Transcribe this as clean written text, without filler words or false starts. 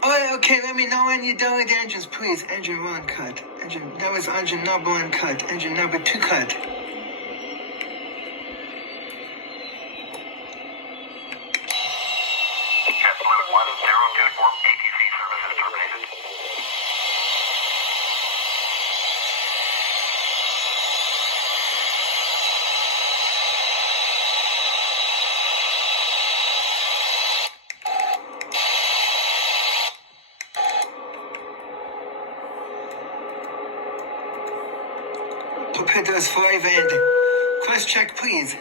Oh, okay, let me know when you're done with the engines, please. Engine 1 cut. That was engine number 1 cut. Engine number 2 cut. JetBlue 1024 ATC services terminated. Torpedoes 5 and cross check, please.